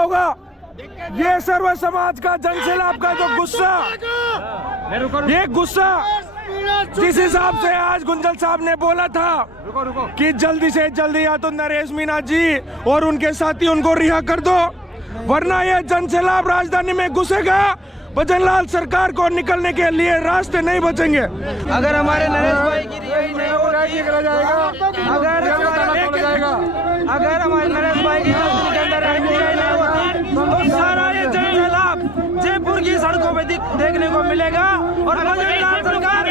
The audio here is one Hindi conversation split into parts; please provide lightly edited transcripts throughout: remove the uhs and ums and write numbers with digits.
होगा। ये सर्व समाज का जन सैलाब का जो गुस्सा, ये गुस्सा जिस हिसाब से आज गुंजल साहब ने बोला था कि जल्दी से जल्दी या तो नरेश मीणा जी और उनके साथी उनको रिहा कर दो, वरना ये जन सैलाब राजधानी में घुसेगा। भजनलाल सरकार को निकलने के लिए रास्ते नहीं बचेंगे। अगर हमारे नरेश भाई की रिहाई नहीं होगी, अगर हमारे नरेश भाई की कस्टडी के अंदर रिहाई नहीं होगी तो सारा ये जन सैलाब जयपुर की सड़कों पे देखने को मिलेगा। और भजनलाल सरकार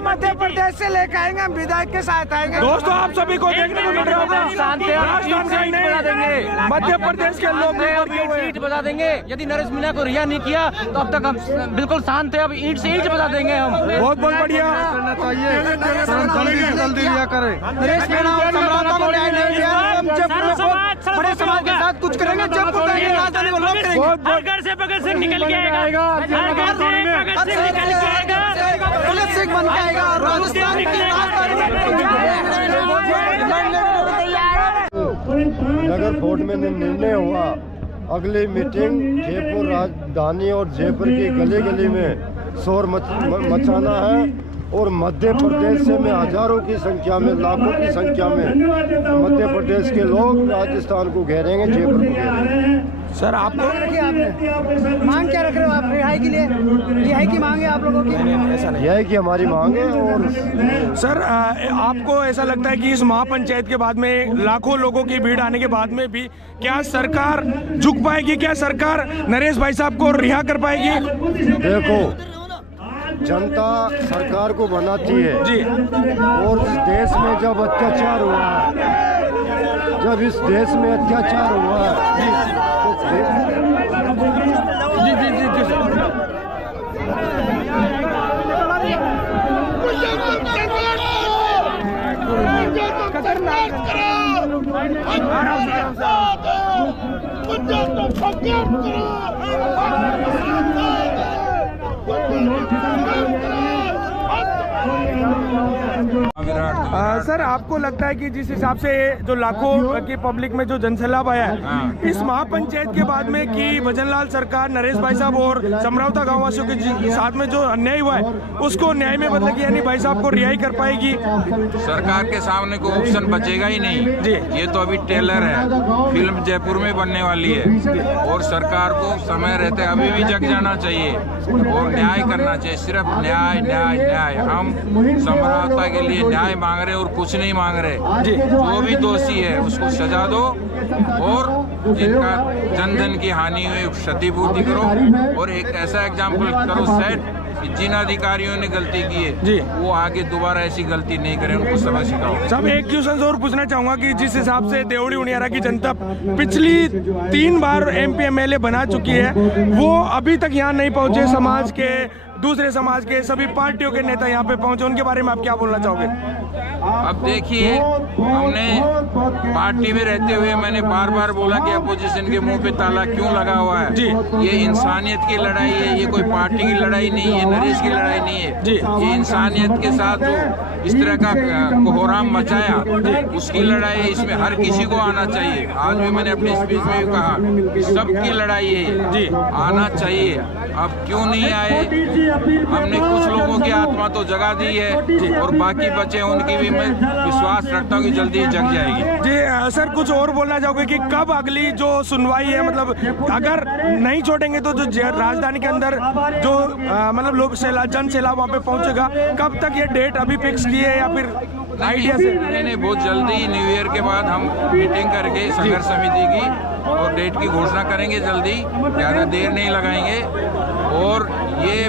मध्य प्रदेश से लेकर आएंगे, हम विधायक के साथ आएंगे। दोस्तों आप सभी को देखने को मिल रहा होगा, मध्य प्रदेश के लोग ईंट बजा देंगे। यदि नरेश मीणा को रिहा नहीं किया तो अब तक हम बिल्कुल शांत है, अब ईंट से ईंट बजा देंगे हम। बहुत बहुत बढ़िया, करना चाहिए, जल्दी रिहा करें। नरेश मीणा और समरौता को न्याय नहीं दिया, हम जयपुर बड़े समाज के साथ कुछ करेंगे। जयपुर राजधानी को लोग करेंगे, घर से बगल से निकल के आएगा, घर से बगल से निकल के आएगा, पुलिस सिख बन के आएगा। राजस्थान की नगर बोर्ड में निर्णय हुआ, अगली मीटिंग जयपुर राजधानी और जयपुर की गली गली में शोर मचाना है। और मध्य प्रदेश से में हजारों की संख्या में, लाखों की संख्या में मध्य प्रदेश के लोग राजस्थान को घेरेंगे, जयपुर को घेरेंगे। सर आपको मांग क्या रख रहे हो आप रिहाई के लिए? रिहाई की मांग है आप लोगों की? ऐसा नहीं, यह है कि हमारी मांग है। और सर आपको ऐसा लगता है कि इस महापंचायत के बाद में लाखों लोगों की भीड़ आने के बाद में भी क्या सरकार झुक पाएगी? क्या सरकार नरेश भाई साहब को रिहा कर पाएगी? देखो, जनता सरकार को बनाती है जी, और इस देश में जब अत्याचार हुआ है, जब इस देश में अत्याचार हुआ है जी जी जी जी सर आपको लगता है कि जिस हिसाब से जो लाखों की पब्लिक में जो जनसैलाब आया है इस महापंचायत के बाद में कि भजनलाल सरकार नरेश भाई साहब और समरौता गांव वासियों के साथ में जो अन्याय हुआ है उसको न्याय में बदलेगी, यानी भाई साहब को रिहाई कर पाएगी? सरकार के सामने कोई ऑप्शन बचेगा ही नहीं जी। ये तो अभी टेलर है, फिल्म जयपुर में बनने वाली है और सरकार को समय रहते अभी भी जग जाना चाहिए और न्याय करना चाहिए। सिर्फ न्याय न्याय न्याय। हम समरौता के लिए न्याय मांग रहे और कुछ नहीं मांग रहे। जो भी दोषी है उसको सजा दो और जिनका जनधन की हानि हुई क्षतिपूर्ति करो और एक ऐसा एग्जाम्पल करो सेट कि जिन अधिकारियों ने गलती की है वो आगे दोबारा ऐसी गलती नहीं करें, उनको सबक सिखाओ। सब एक क्वेश्चन और पूछना चाहूंगा कि जिस हिसाब से देवड़ी उनियारा की जनता पिछली 3 बार MP MLA बना चुकी है, वो अभी तक यहाँ नहीं पहुंचे। समाज के, दूसरे समाज के सभी पार्टियों के नेता यहाँ पे पहुंचे, उनके बारे में आप क्या बोलना चाहोगे? अब देखिए, हमने पार्टी में रहते हुए मैंने बार बार बोला कि अपोजिशन के मुंह पे ताला क्यों लगा हुआ है। ये इंसानियत की लड़ाई है, ये कोई पार्टी की लड़ाई नहीं है, नरेश की लड़ाई नहीं है। ये इंसानियत के साथ जो इस तरह का कोहराम मचाया उसकी लड़ाई है, इसमें हर किसी को आना चाहिए। आज भी मैंने अपनी स्पीच में भी कहा कि सबकी लड़ाई है जी, आना चाहिए। अब क्यों नहीं आए? हमने कुछ लोगों की आत्मा तो जगा दी है और बाकी बचे उनकी भी मैं विश्वास रखता हूँ कि जल्दी जग जाएगी। जी सर, कुछ और बोलना चाहोगे कि कब अगली जो सुनवाई है, मतलब अगर नहीं छोड़ेंगे तो जो राजधानी के अंदर जो मतलब लोग जन सैलाब वहाँ पे पहुँचेगा, कब तक ये डेट अभी फिक्स की है या फिर आइडिया से? नहीं, बहुत जल्दी न्यू ईयर के बाद हम मीटिंग करके संघर्ष समिति की और डेट की घोषणा करेंगे जल्दी, ज़्यादा देर नहीं लगाएंगे। और ये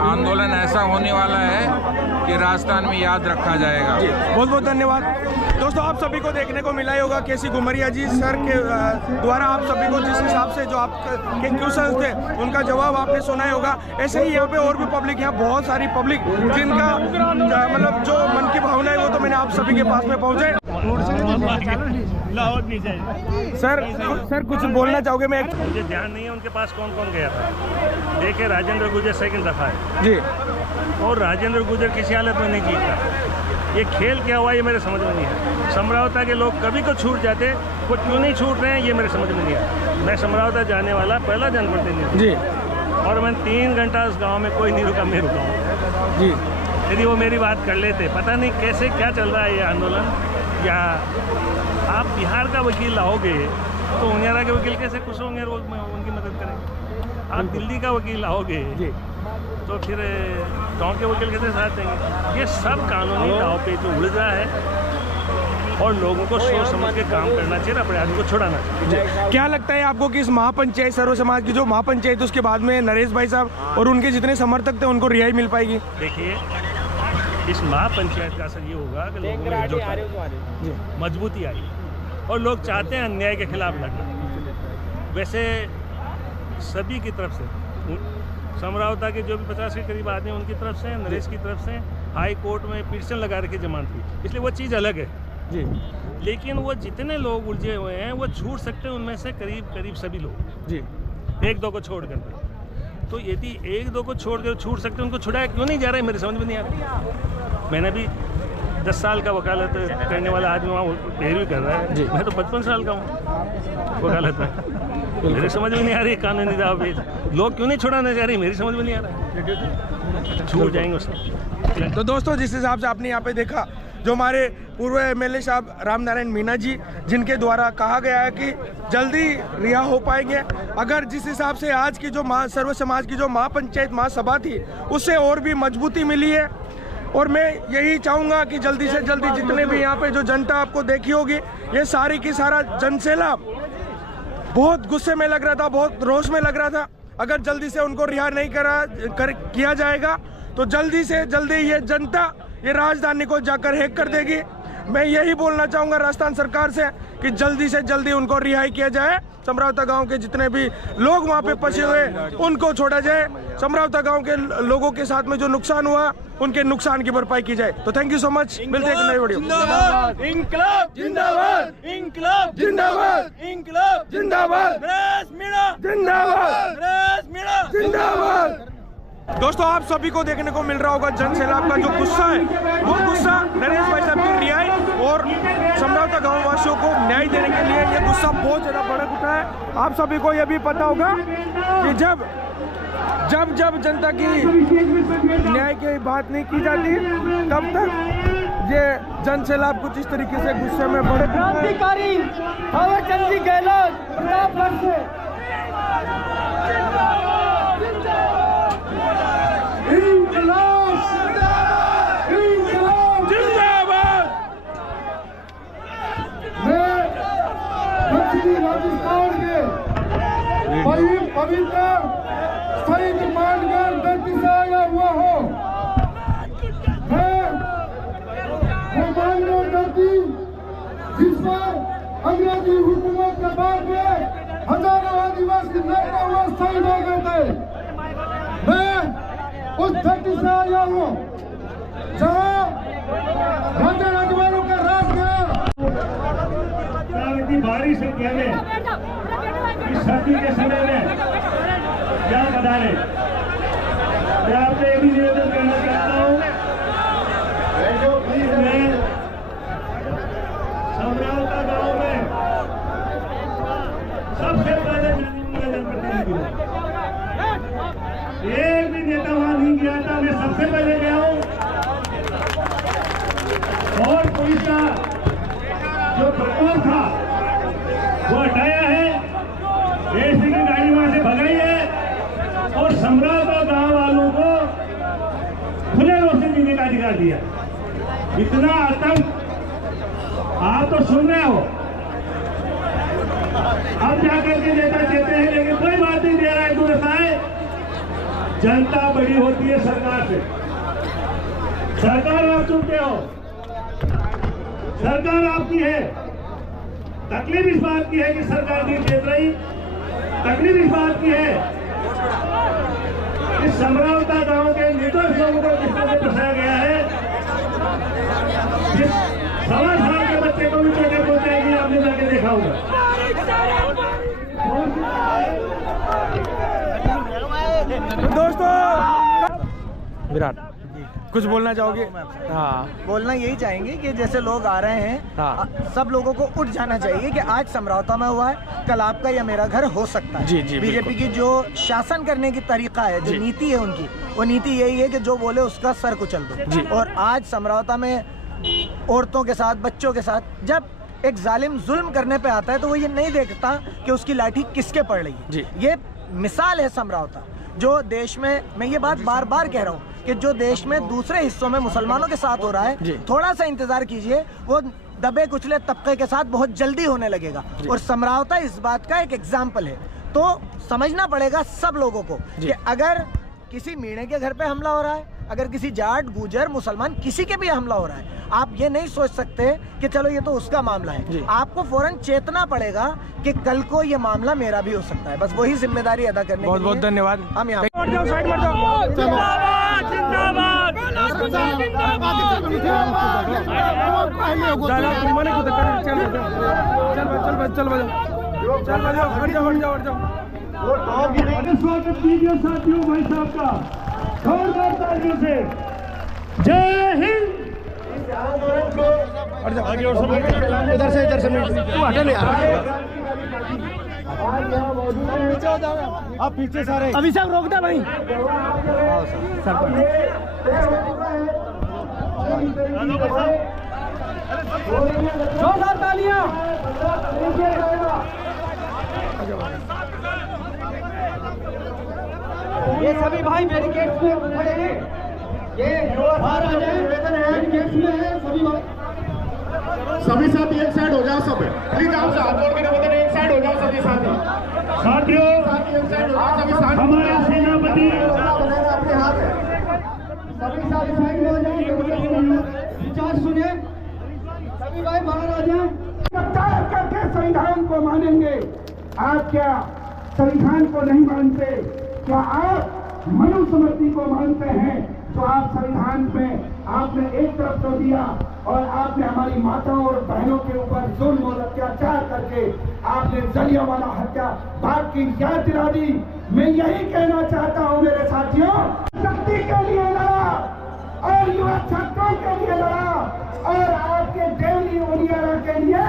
आंदोलन ऐसा होने वाला है कि राजस्थान में याद रखा जाएगा। बहुत बहुत धन्यवाद। दोस्तों आप सभी को देखने को मिला ही होगा केसी घुमरिया जी सर के द्वारा आप सभी को जिस हिसाब से जो आपके क्वेश्चन थे उनका जवाब आपने सुना ही होगा। ऐसे ही यहाँ पे और भी पब्लिक, यहाँ बहुत सारी पब्लिक जिनका मतलब जो मन की भावना है वो तो मैंने आप सभी के पास में पहुँचे। सर कुछ बोलना चाहोगे? मैं मुझे ध्यान नहीं है उनके पास कौन कौन गया था। देखे राजेंद्र गुर्जर सेकंड दफा है जी, और राजेंद्र गुर्जर किसी हालत में नहीं जीतता। ये खेल क्या हुआ ये मेरे समझ में नहीं है। समरावता के लोग कभी को छूट जाते, वो क्यों नहीं छूट रहे हैं ये मेरे समझ में नहीं आया। मैं समरावता जाने वाला पहला जनप्रतिनिधि जी, और मैं 3 घंटा उस गाँव में कोई नहीं रुका, मैं रुका हूँ जी। यदि वो मेरी बात कर लेते, पता नहीं कैसे क्या चल रहा है ये आंदोलन। या आप बिहार का वकील लाओगे तो उनियारा के वकील कैसे खुश होंगे, रोज में उनकी मदद करेंगे। आप दिल्ली का वकील लाओगे तो फिर गाँव के वकील कैसे साथ देंगे। ये सब कानूनी दाव पे जो उलझा है और लोगों को सोच समझ के काम करना चाहिए, अपराध को छुड़ाना चाहिए। क्या लगता है आपको कि इस महापंचायत सर्व समाज की जो महापंचायत उसके बाद में नरेश भाई साहब और उनके जितने समर्थक थे उनको रिहाई मिल पाएगी? देखिए इस महापंचायत का असर ये होगा कि लोगों में एकजुट आएगी, मजबूती आई और लोग चाहते हैं अन्याय के खिलाफ लड़ना। वैसे सभी की तरफ से, समरावता के जो भी 50 के करीब आदमी उनकी तरफ से, नरेश की तरफ से हाई कोर्ट में पिटीशन लगा रखी जमानत की, इसलिए वो चीज़ अलग है जी। लेकिन वो जितने लोग उलझे हुए हैं वो छूट सकते हैं, उनमें से करीब सभी लोग जी, 1-2 को छोड़ कर। तो यदि 1-2 को छोड़ कर छूट सकते हैं, उनको छुड़ाया क्यों नहीं जा रहा है मेरे समझ में नहीं आ रहा। मैंने भी 10 साल का वकालत करने वाला आदमी वहाँ पैरवी कर रहा है, मैं तो 55 साल का हूँ वकालत में। मेरे समझ में नहीं आ रही कानूनी दाव पे लोग क्यों नहीं छुड़ाना चाह रही, मेरी समझ में नहीं आ रहा। छूट जाएंगे उससे। तो दोस्तों जिस हिसाब से आपने यहाँ पे देखा, जो हमारे पूर्व एमएलए साहब राम नारायण मीणा जी, जिनके द्वारा कहा गया है कि जल्दी रिहा हो पाएंगे। अगर जिस हिसाब से आज की जो सर्व समाज की जो महापंचायत महासभा थी उससे और भी मजबूती मिली है, और मैं यही चाहूँगा कि जल्दी से जल्दी जितने भी यहाँ पे जो जनता आपको देखी होगी, ये सारी की सारा जनसैलाब बहुत गुस्से में लग रहा था, बहुत रोष में लग रहा था। अगर जल्दी से उनको रिहा नहीं किया जाएगा तो जल्दी से जल्दी ये जनता ये राजधानी को जाकर हैक कर देगी। मैं यही बोलना चाहूँगा राजस्थान सरकार से कि जल्दी से जल्दी उनको रिहाई किया जाए। समरावता गांव के जितने भी लोग वहां पे फंसे हुए उनको छोड़ा जाए। समरावता गांव के लोगों के साथ में जो नुकसान हुआ उनके नुकसान की भरपाई की जाए। तो थैंक यू सो मच, मिलते हैं एक नई वीडियो। जिंदाबाद इंकलाब, जिंदाबाद इंकलाब, जिंदाबाद इंकलाब, जिंदाबाद नरेश मीणा, जिंदाबाद नरेश मीणा, जिंदाबाद। दोस्तों आप सभी को देखने को मिल रहा होगा जन सैलाब का जो गुस्सा है, वो गुस्सा नरेश भाई साहब की रिहाई और समरावता गाँव वासियों को न्याय देने के लिए ये गुस्सा बहुत ज्यादा भड़क उठा है। आप सभी को यह भी पता होगा कि जब जनता की न्याय की बात नहीं की जाती तब तक ये जन सैलाब कुछ इस तरीके से गुस्से में भड़क क्रांतिकारी थावरचंद जी गहलोत प्रतापगढ़ से राजस्थान के पवित्र शहीद मानगढ़ धरती से आया हुआ हो। मैं मानगढ़ धरती जिस पर अंग्रेजी हुकूमत के बाद में हजारों आदिवासी लड़ते हुए शहीद हो गए थे, मैं उस धरती से आया हूँ जहाँ राजा राजवाड़ों का राज गया। बारिश से पहले इस सर्दी के समय में क्या बता रहे, मैं आपसे ये भी निवेदन करना चाहता हूँ, मैं समरावता गांव में सबसे पहले जनप्रतिनिधि हूँ। एक भी नेता वहां नहीं गया था, मैं सबसे पहले गया हूँ। और पुलिस का जो प्रकोप था वो हटाया है, एसी की गाड़ी वहां से भगाई है और समरावता गांव वालों को खुले रोड से जीने का अधिकार दिया। इतना आतंक आप तो सुन रहे हो, अब जाकर के नेता देते हैं लेकिन कोई बात नहीं दे रहा है। दूर है, जनता बड़ी होती है सरकार से, सरकार आप चुनते हो, सरकार आपकी है, तकलीफ इस बात की है कि सरकार नहीं खेल रही। तकलीफ इस बात की है कि समरावता गांव के निर्दोष लोगों को जिस तरह से फंसाया गया है, जिस 1.25 साल के बच्चे को भी चोटें पहुंचाएगी, आपने जाके देखा होगा। दोस्तों, विराट कुछ बोलना चाहोगे? हाँ, बोलना यही चाहेंगे कि जैसे लोग आ रहे हैं, हाँ, सब लोगों को उठ जाना चाहिए कि आज समरावता में हुआ है, कल आपका या मेरा घर हो सकता है। जी, जी, बीजेपी की जो शासन करने की तरीका है, जो नीति है उनकी, वो नीति यही है कि जो बोले उसका सर कुचल दो। और आज समरावता में औरतों के साथ, बच्चों के साथ जब एक जालिम जुल्म करने पे आता है तो वो ये नहीं देखता कि उसकी लाठी किसके पड़ रही है। ये मिसाल है समरावता, जो देश में, मैं ये बात बार बार कह रहा हूँ कि जो देश में दूसरे हिस्सों में मुसलमानों के साथ हो रहा है, थोड़ा सा इंतजार कीजिए, वो दबे कुचले तबके के साथ बहुत जल्दी होने लगेगा। और समरावता इस बात का एक एग्जाम्पल है। तो समझना पड़ेगा सब लोगों को कि अगर किसी मीणे के घर पे हमला हो रहा है, अगर किसी जाट, गुजर, मुसलमान किसी के भी हमला हो रहा है, आप ये नहीं सोच सकते कि चलो ये तो उसका मामला है। आपको फौरन चेतना पड़ेगा कि कल को ये मामला मेरा भी हो सकता है। बस वही जिम्मेदारी अदा करने बहुत बहुत धन्यवाद। हम यहाँ स्वागत कीजिए साथियों, भाई साहब का जोरदार तालियों से। जय हिंद। इधर से तू हटे नहीं यार, आप पीछे सारे। अभी सब रोक दे भाई। जोरदार तालियां। ये सभी भाई बैरिकेड्स में खड़े हैं, ये बाहर आ जाए, बैरिकेड्स में है सभी भाई। सभी साथी एक साइड हो जाओ, सब प्लीज आप हाथ जोड़ के निवेदन है, एक साइड हो जाओ सभी साथी। साथियों, एक साइड हो जाओ सभी साथी। हमारे सेनापति अपने हाथ है, सभी साथी साइड में हो जाए, विचार सुने, सभी भाई बाहर आ जाए। गिरफ्तार करके संविधान को मानेंगे। आप क्या संविधान को नहीं मानते? क्या आप मनुस्मृति को मानते हैं? तो आप संविधान में आपने एक तरफ तो दिया और आपने हमारी माताओं और बहनों के ऊपर जुल्म और अत्याचार करके आपने जलियांवाला हत्या बाग की याद दिला दी। मैं यही कहना चाहता हूं मेरे साथियों, शक्ति के लिए लड़ा और युवा छात्रों के लिए लड़ा और आपके देवली उनियारा के लिए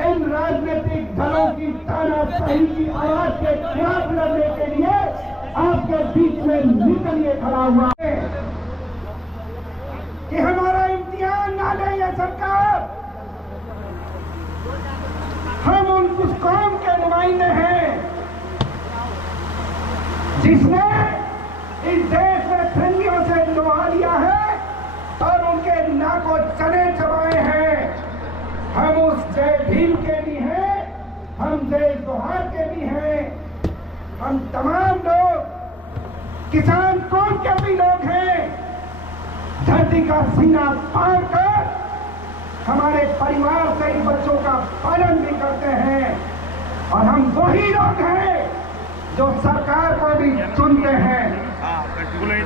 इन राजनीतिक दलों की तानाशाही की आवाज के खिलाफ लड़ने के लिए आपके बीच में निकलिए खड़ा हुआ है कि हमारा इम्तिहान ना ले ये सरकार। हम उस कौम के नुमाइंदे हैं जिसने इस देश में फिरंगियों से लुभा लिया है और उनके नाकों चने चबाए हैं। हम उस जय भीम के भी हैं, हम जय जोहार के भी हैं, हम तमाम लोग किसान कौम के भी लोग हैं। धरती का सीना फाड़ कर हमारे परिवार से इन बच्चों का पालन भी करते हैं और हम वही लोग हैं जो सरकार को भी चुनते हैं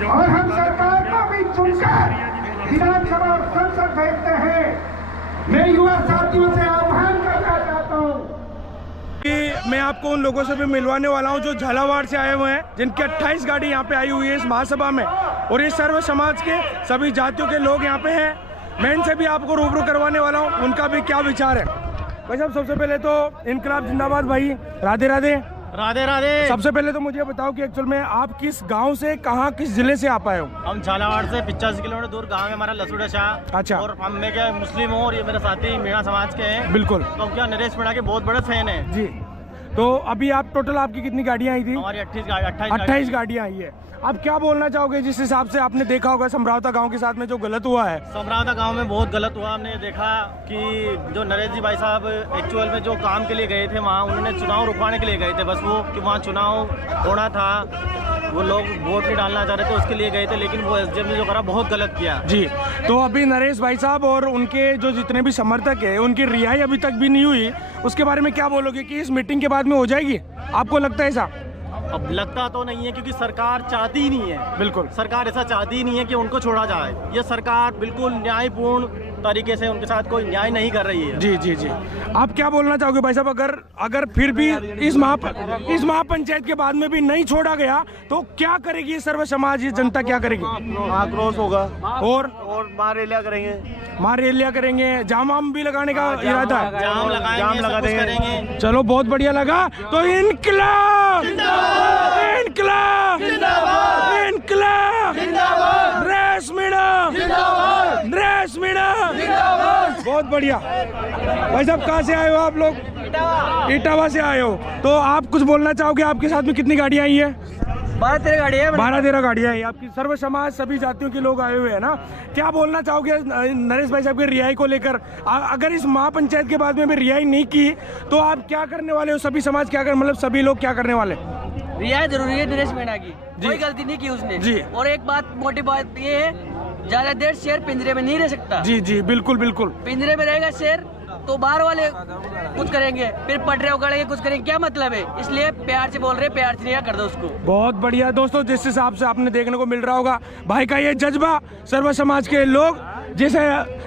और हम सरकार को भी चुनकर विधानसभा और संसद भेजते हैं। मैं युवा साथियों से आह्वान करना चाहता हूँ कि मैं आपको उन लोगों से भी मिलवाने वाला हूं जो झालावाड़ से आए हुए हैं, जिनकी 28 गाड़ी यहां पे आई हुई है इस महासभा में और ये सर्व समाज के सभी जातियों के लोग यहां पे हैं। मैं इनसे भी आपको रूबरू करवाने वाला हूं, उनका भी क्या विचार है। भाई साहब, सबसे पहले तो इनकलाब जिंदाबाद भाई, राधे राधे। राधे राधे। सबसे पहले तो मुझे बताओ कि एक्चुअल में आप किस गांव से, कहां, किस जिले से आप आए हो? हम झालावाड़ से 85 किलोमीटर दूर गांव है हमारा लसूड़ा शाह। अच्छा। और हम मैं क्या मुस्लिम हूँ और ये मेरे साथी मीणा समाज के हैं। बिल्कुल। तो हम क्या नरेश मीणा के बहुत बड़े फैन हैं जी। तो अभी आप टोटल आपकी कितनी गाड़ियां आई थी? हमारी 28 गाड़ियां आई है। आप क्या बोलना चाहोगे जिस हिसाब से आपने देखा होगा समरावता गांव के साथ में जो गलत हुआ है? समरावता गांव में बहुत गलत हुआ। हमने देखा कि जो नरेश जी भाई साहब एक्चुअल में जो काम के लिए गए थे वहाँ, उन्होंने चुनाव रुकवाने के लिए गए थे बस वो, कि वहाँ चुनाव होना था वो लोग वोट नहीं डालना चाह रहे थे, उसके लिए गए थे, लेकिन वो एसडीएम ने जो करा बहुत गलत किया जी। तो अभी नरेश भाई साहब और उनके जो जितने भी समर्थक है उनकी रिहाई अभी तक भी नहीं हुई, उसके बारे में क्या बोलोगे कि इस मीटिंग के बाद में हो जाएगी? आपको लगता है ऐसा? अब लगता तो नहीं है, क्योंकि सरकार चाहती ही नहीं है। बिल्कुल, सरकार ऐसा चाहती ही नहीं है कि उनको छोड़ा जाए। ये सरकार बिल्कुल न्यायपूर्ण तरीके से उनके साथ कोई न्याय नहीं कर रही है। जी जी जी। आप क्या बोलना चाहोगे भाई साहब, अगर फिर भी इस महापंचायत के बाद में भी नहीं छोड़ा गया तो क्या करेगी ये सर्व समाज, ये जनता क्या करेगी? आक्रोश होगा और महारैलियां करेंगे। महारैलियां करेंगे, जाम वाम भी लगाने का इरादा है? जाम लगाएंगे, सब कुछ करेंगे। चलो बहुत बढ़िया लगा। तो इनकलाब इनकलाब इनकलाब, ड्रेस मीणा ड्रेस मीणा, बहुत बढ़िया। भाई साहब कहाँ से आए हो आप लोग? इटावा से आए हो। तो आप कुछ बोलना चाहोगे? आपके साथ में कितनी गाड़ियाँ आई है? 12-13 गाड़ियाँ। 12-13 गाड़ियाँ हैं आपकी। सर्व समाज सभी जातियों के लोग आए हुए हैं ना। क्या बोलना चाहोगे नरेश भाई साहब की रिहाई को लेकर? अगर इस महापंचायत के बाद में भी रिहाई नहीं की तो आप क्या करने वाले हो? सभी समाज क्या कर, मतलब सभी लोग क्या करने वाले? रिहाई जरूरी है नरेश मीणा की, कोई गलती नहीं की उसने जी। और एक बात, मोटी बात ये है, ज्यादा देर शेर पिंजरे में नहीं रह सकता। जी जी, बिल्कुल बिल्कुल। पिंजरे में रहेगा शेर तो बाहर वाले कुछ करेंगे, फिर पटरे उगाड़ेंगे, कुछ करेंगे, क्या मतलब है? इसलिए प्यार से बोल रहे, प्यार से नहीं कर दो उसको। बहुत बढ़िया दोस्तों, जिस हिसाब से आपने देखने को मिल रहा होगा भाई का ये जज्बा, सर्व समाज के लोग, जैसे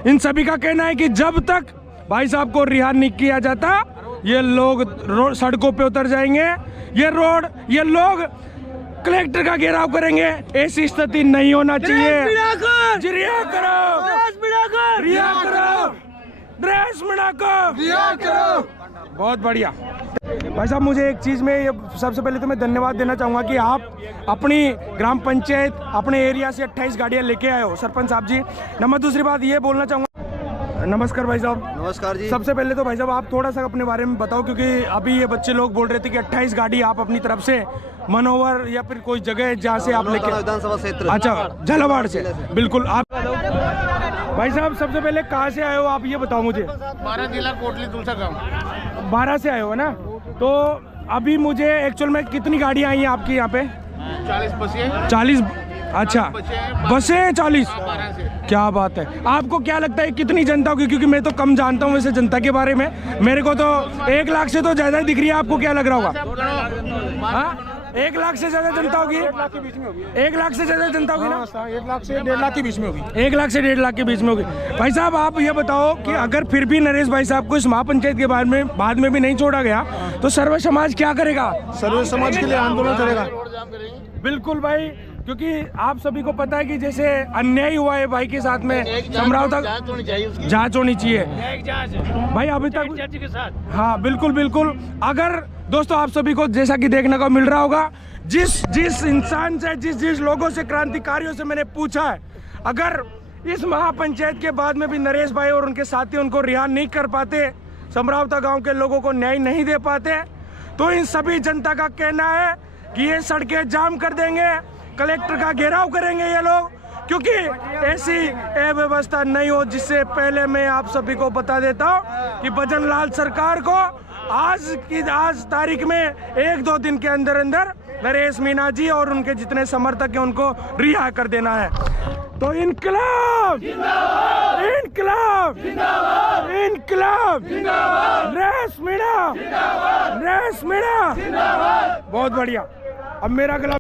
इन सभी का कहना है कि जब तक भाई साहब को रिहा नहीं किया जाता ये लोग सड़कों पे उतर जाएंगे। ये लोग कलेक्टर का घेराव करेंगे। ऐसी स्थिति नहीं होना चाहिए। रिहा करो, रिहा करो, ड्रेस मीणा को रिहा करो। बहुत बढ़िया भाई साहब। मुझे एक चीज़ में ये सबसे पहले तो मैं धन्यवाद देना चाहूँगा कि आप अपनी ग्राम पंचायत, अपने एरिया से 28 गाड़ियाँ लेके आए हो, सरपंच साहब जी। नंबर दूसरी बात ये बोलना चाहूँगा, नमस्कार भाई साहब। नमस्कार जी। सबसे पहले तो भाई साहब आप थोड़ा सा अपने बारे में बताओ, क्योंकि अभी ये बच्चे लोग बोल रहे थे कि 28 गाड़ी आप अपनी तरफ से मनोवर या फिर कोई जगह जहाँ से आप लेके, विधानसभा क्षेत्र, अच्छा झालावाड़ से, बिल्कुल। आप भाई साहब सबसे पहले कहाँ से आए हो आप ये बताओ मुझे? 12 जिला कोटली तुलसा गाँव। 12 से आए हो ना? तो अभी मुझे एक्चुअल में कितनी गाड़ियाँ आई हैं आपकी यहाँ पे? 40 बसें। 40? अच्छा, बसें 40? से। क्या बात है। आपको क्या लगता है कितनी जनता होगी? क्योंकि मैं तो कम जानता हूँ वैसे जनता के बारे में, मेरे को तो 1 लाख से तो ज्यादा ही दिख रही है। आपको क्या लग रहा होगा? हाँ, 1 लाख से ज्यादा जनता होगी? 1 लाख के बीच में होगी। 1 लाख से ज्यादा जनता होगी ना? 1 लाख से 1.5 लाख के बीच में होगी। 1 लाख से 1.5 लाख के बीच में होगी। भाई साहब आप ये बताओ कि अगर फिर भी नरेश भाई साहब को इस महापंचायत के बाद में भी नहीं छोड़ा गया तो सर्व समाज क्या करेगा? सर्व समाज के लिए आंदोलन करेगा। बिल्कुल भाई, क्योंकि आप सभी को पता है कि जैसे अन्याय हुआ है भाई के साथ में, समझौता जांच होनी चाहिए भाई अभी तक के साथ। हाँ बिल्कुल बिल्कुल। अगर दोस्तों आप सभी को जैसा कि देखने को मिल रहा होगा, जिस इंसान से, जिस लोगों से, क्रांतिकारियों से मैंने पूछा है, अगर इस महापंचायत के बाद में भी नरेश भाई और उनके साथी उनको रिहा नहीं कर पाते, समरावता गांव के लोगों को न्याय नहीं दे पाते, तो इन सभी जनता का कहना है कि ये सड़कें जाम कर देंगे, कलेक्टर का घेराव करेंगे ये लोग, क्योंकि ऐसी अव्यवस्था नहीं हो। जिससे पहले मैं आप सभी को बता देता हूँ कि भजन लाल सरकार को आज तारीख में 1-2 दिन के अंदर नरेश मीणा जी और उनके जितने समर्थक हैं उनको रिहा कर देना है। तो इनकलाब इनकलाब इनकलाब, नरेश मीणा, बहुत बढ़िया। अब मेरा गला